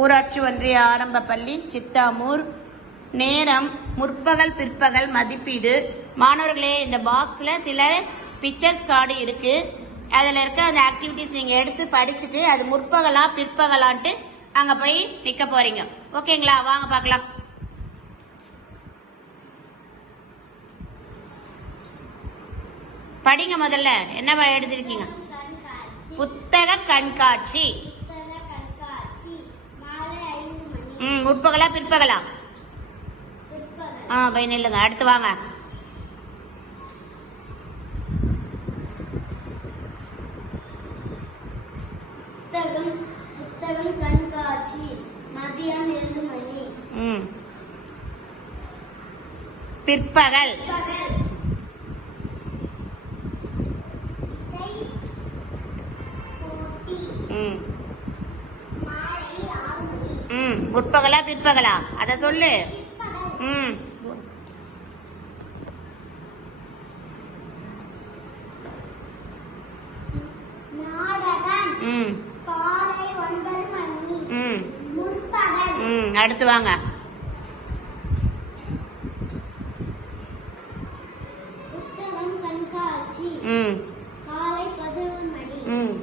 ஊராட்சி ஒன்றிய ஆரம்ப பள்ளி சித்தாமூர். நேரம் முற்பகல் பிற்பகல் மதிப்பீடு. மாணவர்களே இந்த பாக்ஸில் சில பிக்சர்ஸ் கார்டு இருக்கு. அதில் இருக்க அந்த ஆக்டிவிட்டிஸ் நீங்கள் எடுத்து படிச்சுட்டு அது முற்பகலா பிற்பகலான்ட்டு அங்கே போய் நிற்க போறீங்க. ஓகேங்களா? வாங்க பார்க்கலாம். படிங்க முதல்ல. என்ன எழுதிருக்கீங்க? புத்தக கண்காட்சி புத்தக கண்காட்சி மாலை ஐந்து மணி ம் முற்பகலா பிற்பகலா? ஆ போய் நில்லுங்க. அடுத்து வாங்க. புத்தகம் புத்தகம் கண்காட்சி மதியம் இரண்டு மணி. ம். பிற்பகல். ம் முற்பகலா பிற்பகலா? அத சொல்லு. ம். ம். ம். ம் அடுத்து வாங்க. ம். காலை பதினொரு மணி. ம்.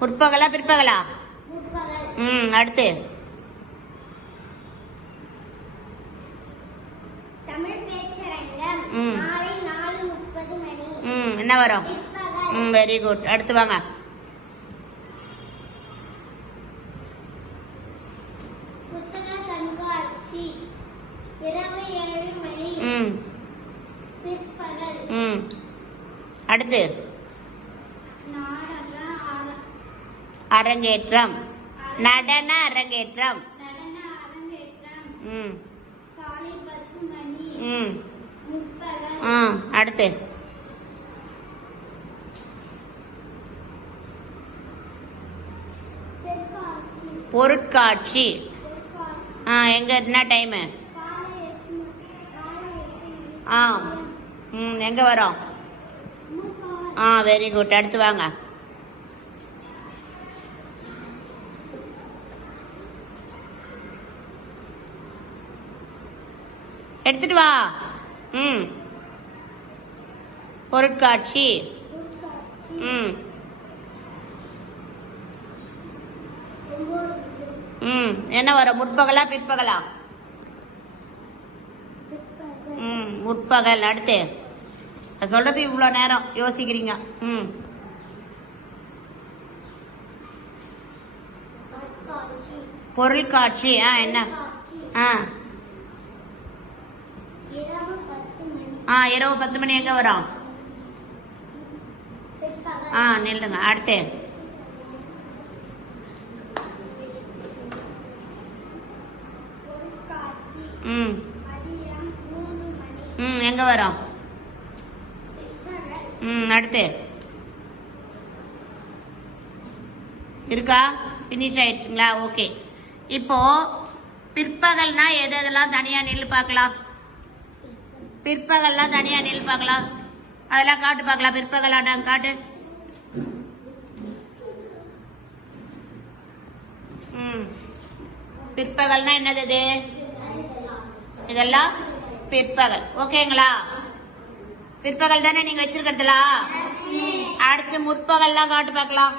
முற்பகலா பிற்பகலா? ம் அடுத்து. என்ன வரும்? ம் வெரி குட் அடுத்து வாங்க. அடுத்து. அரங்கேற்றம். நடன அரங்கேற்றம். ம். ம். ஆ அடுத்து. பொருட்காட்சி. ஆ எங்க என்ன டைமு ஆ ம் எங்க வரோம்? ஆ வெரி குட் அடுத்து வாங்க. எடுத்துட்டு வா. ம். பொருட்காட்சி. ம். ம். என்ன வரும் முற்பகலா பிற்பகலா? ம் முற்பகல். அடுத்து. சொல்றது இவ்வளோ நேரம். யோசிக்கிறீங்க. ம். பொருட்காட்சி பொருட்காட்சி. ஆ என்ன? ஆ இரவு பத்து மணி ஆ இரவு பத்து மணி எங்கே வரும்? ஆ நில்லுங்க. அடுத்து. ம். ம் எங்கே வரும்? ம் அடுத்து. இருக்கா? ஃபினிஷ் ஆயிடுச்சுங்களா? ஓகே. இப்போ பிற்பகல்னா எது எதெல்லாம் தனியாக நில்லு பார்க்கலாம்? பிற்பகல்லாம் தனியாக நில்லு பார்க்கலாம் அதெல்லாம் காட்டு பார்க்கலாம். பிற்பகலாண்டாங்க காட்டு. ம். பிற்பகல்னா என்னது இது? இதெல்லாம் பிற்பகல். ஓகேங்களா? பிற்பகல் தானே நீங்க வச்சிருக்கிறதுலா? அடுத்து முற்பகல்லாம் காட்டு பார்க்கலாம்.